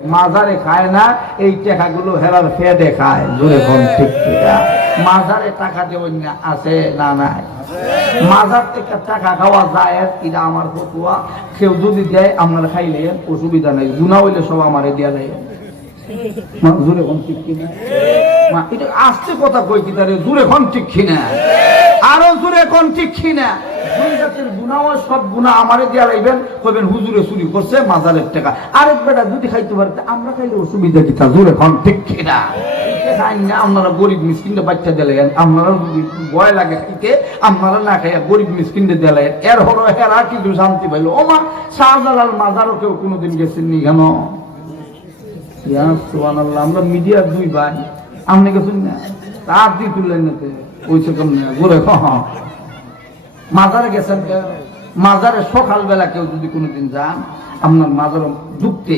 মাজারে খায় না, এই টাকাগুলো হেরার ফেডে খায়। জোরে কোন ঠিক কিনা? মাজারে টাকা দেবেন না, আছে না নাই? মাজার থেকে টাকা খাওয়া যায়, এটা আমার ফতুয়া। কেউ যদি দেয় আপনারা খাইলে অসুবিধা নেই, গুণা হইলে সব আমারে দিয়া দেয়। জোরে কোন ঠিক কিনা? এটা আস্তে কথা কই কি তারে, জোরে কোন ঠিক কিনা? আরো জোরে কোন ঠিক কিনা? সব গুণা আমারে দিয়া লাইবেন, কইবেন হুজুরে চুরি করছে মাজারের টাকা। আরেক বেটা যদি খাইতে পারে আমরা খাইলে অসুবিধা কি? তা জোরে কোন ঠিক কিনা? আপনারা গরিব মিসকিনটা বাচ্চা দিলেন, আপনারা যদি ভয় লাগে খাইতে, আপনারা না খাইয়া গরিব মিসকিনটা দিলেন। এর হলো এরা কিন্তু শান্তি পাইল। ও মা, শাহজালাল মাজারও কেউ কোনোদিন গেছেন নি কেন? আমরা মিডিয়ার দুই ভাই, আপনি গেছেন না? তার দিয়ে তুললেন না, ওইসে কম না ঘুরে। মাজারে গেছেন, মাজারে সকালবেলা কেউ যদি কোনোদিন যান, আপনার মাজার ঢুকতে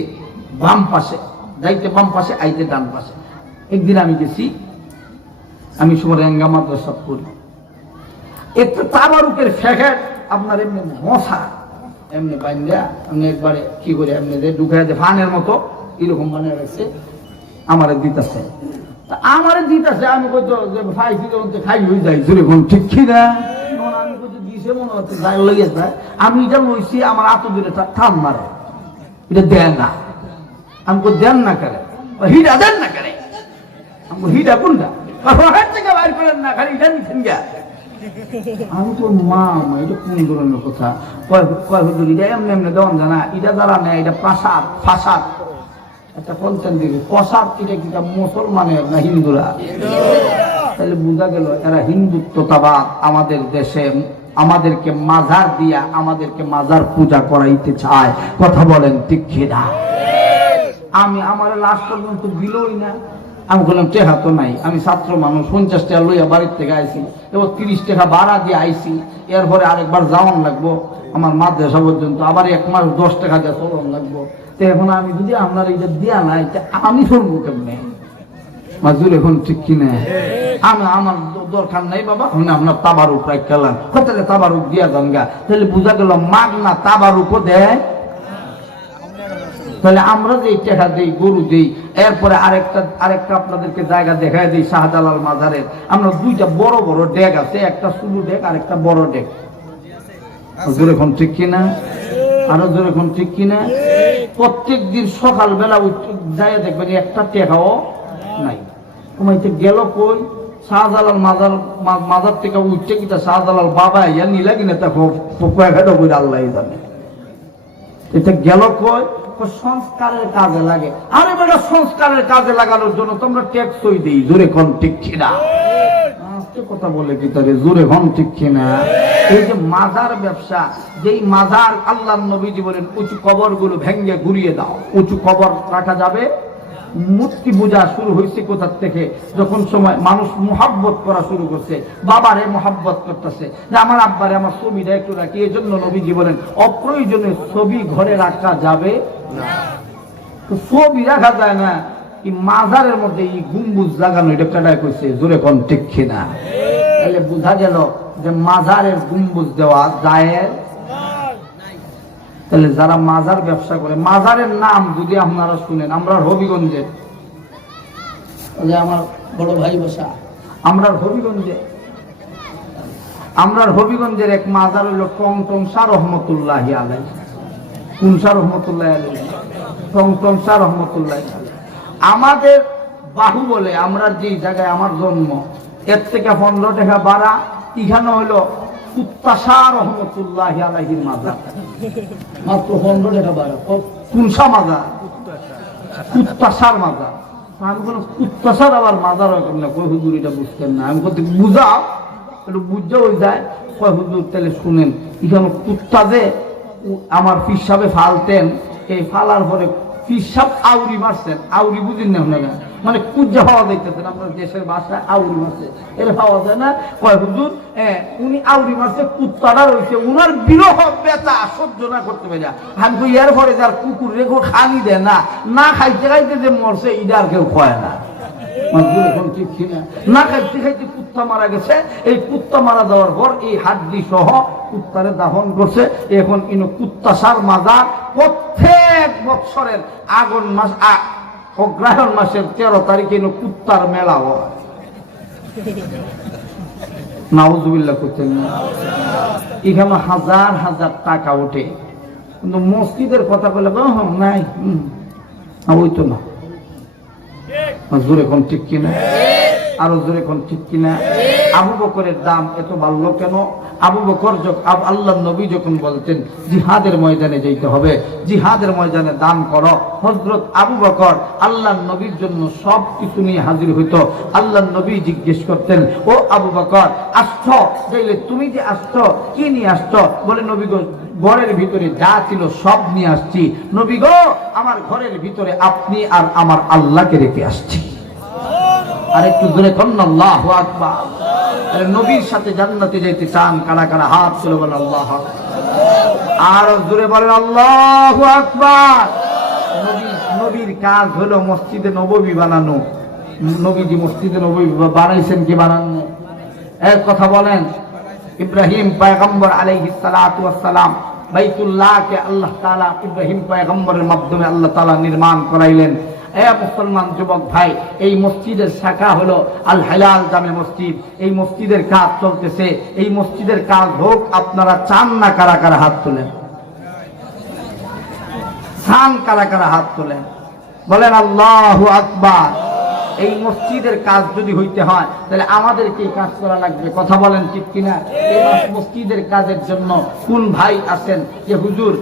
বাম পাশে, যাইতে বাম পাশে, আইতে ডান পাশে। একদিন আমি গেছি, আমি সুরেঙ্গা মাদ্রাসা পড়ি, একটু তাবারুকের ফ্যাকেট আপনার এমনি মশা এমনি বাইন্দা, আপনি একবারে কি করে এমনি ঢুকাই দে ফানের মতো এরকম বানিয়ে রাখছে, আমারে দিতেছে। আমারে দিতেছে, আমি কইতো যে ভাই খাই হয়ে যাই। জোরে কোন ঠিক কিনা? আমি কইতো দিছে মনে হচ্ছে যাই লেগে যায়। আমি এটা লইছি, আমার আতো দূরে টান মারে, এটা দেন না। আমি কই দেন না করে, হিটা দেন না করে। আমি হিটা কোনটা? থেকে বাইর করেন না, খালি এটা নিচ্ছেন গা। আমি তো মা, এটা কোন ধরনের কথা? কয় হুজুর এটা এমনি এমনি দেওয়ান জানা, এটা দ্বারা নেয়, এটা প্রাসাদ ফাসাদ একটা বলতেন দিকে প্রসাদ। এটা কিটা মুসলমানের না হিন্দুরা? তাহলে বোঝা গেল এরা হিন্দুত্ববাদ আমাদের দেশে আমাদেরকে মাজার দিয়া আমাদেরকে মাজার পূজা করাইতে চায়। কথা বলেন ঠিক কিনা? আমি আমার লাশ পর্যন্ত দিলই না। আমি বললাম টেকা তো নাই, আমি ছাত্র মানুষ, 50 টাকা লইয়া বাড়ির থেকে আইছি, এবার 30 টাকা ভাড়া দিয়ে আইছি। এরপরে আরেকবার যাওয়ান লাগবো আমার মাদ্রাসা পর্যন্ত, আবার 1 মাস 10 টাকা দিয়ে চলন লাগবো। তো এখন আমি যদি আপনার এইটা দিয়া নাই, আমি শুনবো কেমনে? মাজুর এখন ঠিক কিনা? আমি আমার দরকার নাই বাবা, আপনার তাবারুক রাখলাম, তাহলে তাবারুক দিয়া যান গা। তাহলে বোঝা গেল মাগ না তাবারুকও দেয়। তাহলে আমরা যে টাকা দিই, গরু দিই, এরপরে আরেকটা আপনাদেরকে জায়গা দেখায় দিই শাহজালাল মাজারের। আমরা 2টা বড় বড় ডেক আছে, একটা ছোট ডেক আর একটা বড় ডেক। জোরে এখন ঠিক কিনা? আরো জোরে এখন ঠিক কিনা? প্রত্যেক দিন সকালবেলা যাই দেখবেন একটা টেকাও নাই। কমাইতে গেল কই? শাহজালাল মাজার থেকে উঠছে কিনা শাহজালাল বাবা ইয়া নিলা কিনা তা আল্লাহ জানে। এটা গেল কই? সংস্কারের কাজে লাগে। আরে বেটা, সংস্কারের কাজে লাগানোর জন্য তোমরা ট্যাক্সই দিই। জোরে কোন ঠিক কিনা? কথা বলে কি তবে জোরে কোন ঠিক কিনা? এই যে মাজার ব্যবসা, যেই মাজার আল্লাহর নবীজি বলেন উঁচু কবর গুলো ভেঙ্গে ঘুরিয়ে দাও, উঁচু কবর রাখা যাবে। মূর্তি পূজা শুরু হয়েছে কোথার থেকে? যখন সময় মানুষ মোহাব্বত করা শুরু করছে, বাবারে মোহাব্বত করতেছে যে আমার আব্বারে আমার ছবিটা একটু রাখি। এই জন্য নবীজি বলেন অপ্রয়োজনীয় ছবি ঘরে রাখা যাবে না। তো ছবি রাখা যায় না, এই মাজারের মধ্যে এই গম্বুজ লাগানো, এটা কেডায় কইছে? জোরে কোন ঠিক কিনা? তাহলে বোঝা গেল যে মাজারের গম্বুজ দেওয়া যায়। তাহলে যারা মাজার ব্যবসা করে, মাজারের নাম যদি আপনারা শুনেন, আমরা হবিগঞ্জে, আমার বড় ভাই বসা, আমরা হবিগঞ্জের এক মাজার হইল টংটং শাহ রহমতুল্লাহ আলাই। কোন শাহ রহমতুল্লাহ আলাই? টংটং শাহ রহমতুল্লাহ আলাই। আমাদের বাহু বলে, আমরা যে জায়গায় আমার জন্ম, এর থেকে 15 টাকা ভাড়া। এখানে হইল কুত্তাশাহ রহমতুল্লাহ আলাইহির মাজার, মাত্র 15 টাকা ভাড়া। কুনসা মাজার? কুত্তাশার মাজার। আমি বললাম কুত্তাশার আবার মাজার হয় কেমন? কই হুজুর এটা বুঝতেন না। আমি বলতে বুঝাও, একটু বুঝতে হয়ে যায়। কয় হুজুর তাহলে শুনেন, এখানে কুত্তা যে আমার পীর সাহেবে ফালতেন, এই ফালার পরে পীর সাহেব আউরি মারছেন। আউরি বুঝেন না আপনারা? মানে কুজ্জা পাওয়া যাইতেছেন, আপনার দেশের ভাষায় আউরি মারছে, এটা পাওয়া যায় না। কয় হুজুর উনি আউরি মারছে, কুত্তাটা রয়েছে, উনার বিরহ বেচা সহ্য না করতে পারে। আমি কই এর পরে যার কুকুর রেখো খানি দেয় না, না খাইতে খাইতে যে মরছে, এটা আর কেউ খয় না। ঠিক কিনা? না খাইতে খাইতে কুত্তা মারা গেছে, এই কুত্তা মারা যাওয়ার পর এই হাড্ডি সহ কুত্তারে দাফন করছে। এখন ইনো কুত্তাসার মাজার প্রত্যেক বৎসরের আগুন মাস অগ্রহায়ণ মাসের 13 তারিখে ইনো কুত্তার মেলা হয়। নাউজুবিল্লাহ করতেন না, এখানে হাজার হাজার টাকা ওঠে, কিন্তু মসজিদের কথা বলে নাই, ওই তো না। জোরে কোন ঠিক কিনা, আরো জোরে কোন ঠিক কিনা। আবু বকরের দাম এত বাড়লো কেন? আবু বকর আল্লাহ নবী যখন বলতেন জিহাদের ময়দানে যেতে হবে, জিহাদের ময়দানে দান করো, হযরত আবু বকর আল্লাহ নবীর জন্য সব কিছু নিয়ে হাজির হইতো। আল্লাহ নবী জিজ্ঞেস করতেন, ও আবু বকর আসছো, বলে তুমি যে আসছো কি নিয়ে আসছো? বলে নবী গো, ঘরের ভিতরে যা ছিল সব নিয়ে আসছি। নবী গো, আমার ঘরের ভিতরে আপনি আর আমার আল্লাহকে রেখে আসছি। আর একটু জোরে করেন আল্লাহু আকবার। নবীর সাথে জান্নাতে যাইতে চান কারা কারা? হাত তুলে বলেন আল্লাহু আকবার। আর জোরে বলেন আল্লাহু আকবার। নবীর কাজ হলো মসজিদে নববী বানানো। নবীজি মসজিদে নববী বানাইছেন কি বানানো? এক কথা বলেন, ইব্রাহিম পয়গম্বর আলাইহিস সালাতু ওয়াস সালাম বাইতুল্লাহকে আল্লাহ তাআলা ইব্রাহিম পয়গম্বরের মাধ্যমে আল্লাহ তাআলা নির্মাণ করাইলেন। মুসলমান যুবক ভাই, এই মসজিদের শাখা হলো আল হেলাল জামে মসজিদ। এই মসজিদের কাজ চলতেছে, এই মসজিদের কাজ হোক। আপনারা চান না? কারা কারা হাত তোলেন? চান কারা কারা হাত তোলেন? বলেন আল্লাহু আকবার। এই মসজিদের কাজ যদি হইতে হয় তাহলে আমাদেরকে কাজ করা লাগবে। কথা বলেন ঠিক কিনা? এই মসজিদের কাজের জন্য কোন ভাই আছেন যে হুজুর